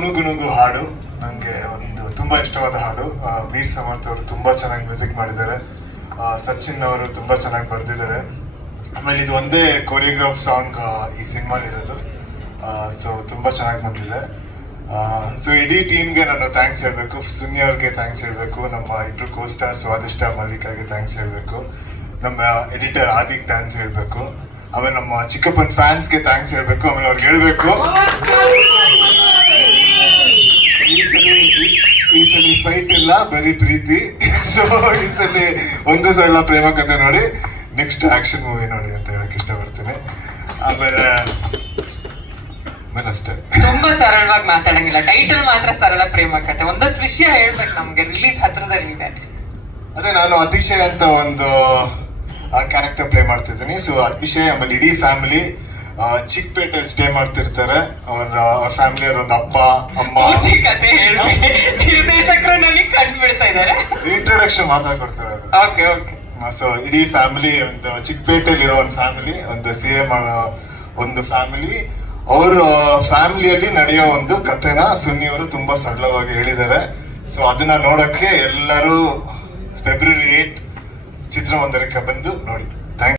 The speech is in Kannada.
ಗುಣುಗುಣುಗು ಹಾಡು ನನಗೆ ಒಂದು ತುಂಬ ಇಷ್ಟವಾದ ಹಾಡು. ವೀರ್ ಸಮರ್ಥ್ ಅವರು ತುಂಬ ಚೆನ್ನಾಗಿ ಮ್ಯೂಸಿಕ್ ಮಾಡಿದ್ದಾರೆ. ಸಚಿನ್ ಅವರು ತುಂಬ ಚೆನ್ನಾಗಿ ಬರೆದಿದ್ದಾರೆ. ಆಮೇಲೆ ಇದು ಒಂದೇ ಕೊರಿಯೋಗ್ರಾಫ್ ಸಾಂಗ್ ಈ ಸಿನಿಮಾಲಿರೋದು. ಸೊ ತುಂಬ ಚೆನ್ನಾಗಿ ಬಂದಿದೆ. ಸೊ ಇಡೀ ಟೀಮ್ಗೆ ನಾನು ಥ್ಯಾಂಕ್ಸ್ ಹೇಳಬೇಕು. ಸುನಿ ಅವ್ರಿಗೆ ಥ್ಯಾಂಕ್ಸ್ ಹೇಳಬೇಕು. ನಮ್ಮ ಇಬ್ಬರು ಕೋಸ್ಟಾರ್ ಸ್ವಾದಿಷ್ಟ ಮಲ್ಲಿಕಾಗೆ ಥ್ಯಾಂಕ್ಸ್ ಹೇಳಬೇಕು. ನಮ್ಮ ಎಡಿಟರ್ ಆದಿಕ್ ಥ್ಯಾಂಕ್ಸ್ ಹೇಳಬೇಕು. ಆಮೇಲೆ ನಮ್ಮ ಚಿಕ್ಕಪ್ಪನ ಫ್ಯಾನ್ಸ್ಗೆ ಥ್ಯಾಂಕ್ಸ್ ಹೇಳಬೇಕು. ಆಮೇಲೆ ಅವ್ರಿಗೆ ಹೇಳಬೇಕು, ಈ ಸಲ ಫೈಟ್ ಇಲ್ಲ, ಬರೀ ಪ್ರೀತಿ. ಸೊ ಈ ಸಲ ಒಂದು ಸರಳ ಪ್ರೇಮ ಕಥೆ ನೋಡಿ, ನೆಕ್ಸ್ಟ್ ಆಕ್ಷನ್ ಮೂವಿ ನೋಡಿ ಅಂತ ಹೇಳಕ್ ಇಷ್ಟಪಡ್ತೀನಿ. ಆಮೇಲೆ ಅಷ್ಟೇ. ತುಂಬಾ ಸರಳವಾಗಿ ಮಾತಾಡಂಗಿಲ್ಲ, ಟೈಟಲ್ ಮಾತ್ರ ಸರಳ ಪ್ರೇಮ ಕಥೆ. ಒಂದಷ್ಟು ವಿಷಯ ಹೇಳ್ಬೇಕು ನಮ್ಗೆ, ರಿಲೀಸ್ ಹತ್ರದಲ್ಲಿದೆ. ಅದೇ ನಾನು ಅತಿಶಯ ಅಂತ ಒಂದು ಕ್ಯಾರೆಕ್ಟರ್ ಪ್ಲೇ ಮಾಡ್ತಿದ್ದೀನಿ. ಸೊ ಅತಿಶಯ ಆಮೇಲೆ ಇಡೀ ಫ್ಯಾಮಿಲಿ ಚಿಕ್ಕಪೇಟೆಯಲ್ಲಿ ಸ್ಟೇ ಮಾಡ್ತಿರ್ತಾರೆ. ಅವ್ರ ಫ್ಯಾಮಿಲಿಯವ್ರ ಒಂದು ಅಪ್ಪ ಅಮ್ಮ. ಕತೆ ನಿರ್ದೇಶಕರು ನನಗೆ ಕಂಡುಬಿಡ್ತಾ ಇದ್ದಾರೆ. ಇಂಟ್ರೊಡಕ್ಷನ್ ಮಾತ್ರ ಕೊಡ್ತಾರೆ ಅದು. Okay okay. ಸೊ ಇಡೀ ಫ್ಯಾಮಿಲಿ ಒಂದು ಚಿಕ್ಕಪೇಟೆಯಲ್ಲಿ ಇರೋ ಒಂದು ಫ್ಯಾಮಿಲಿ, ಒಂದು ಸೀರೆ ಮಾಡೋ ಒಂದು ಫ್ಯಾಮಿಲಿ, ಅವ್ರ ಫ್ಯಾಮಿಲಿಯಲ್ಲಿ ನಡೆಯೋ ಒಂದು ಕಥೆನ ಸುನ್ನಿ ಅವರು ತುಂಬಾ ಸರಳವಾಗಿ ಹೇಳಿದ್ದಾರೆ. ಸೊ ಅದನ್ನ ನೋಡಕ್ಕೆ ಎಲ್ಲರೂ ಫೆಬ್ರವರಿ 8 ಚಿತ್ರಮಂದಿರಕ್ಕೆ ಬಂದು ನೋಡಿ.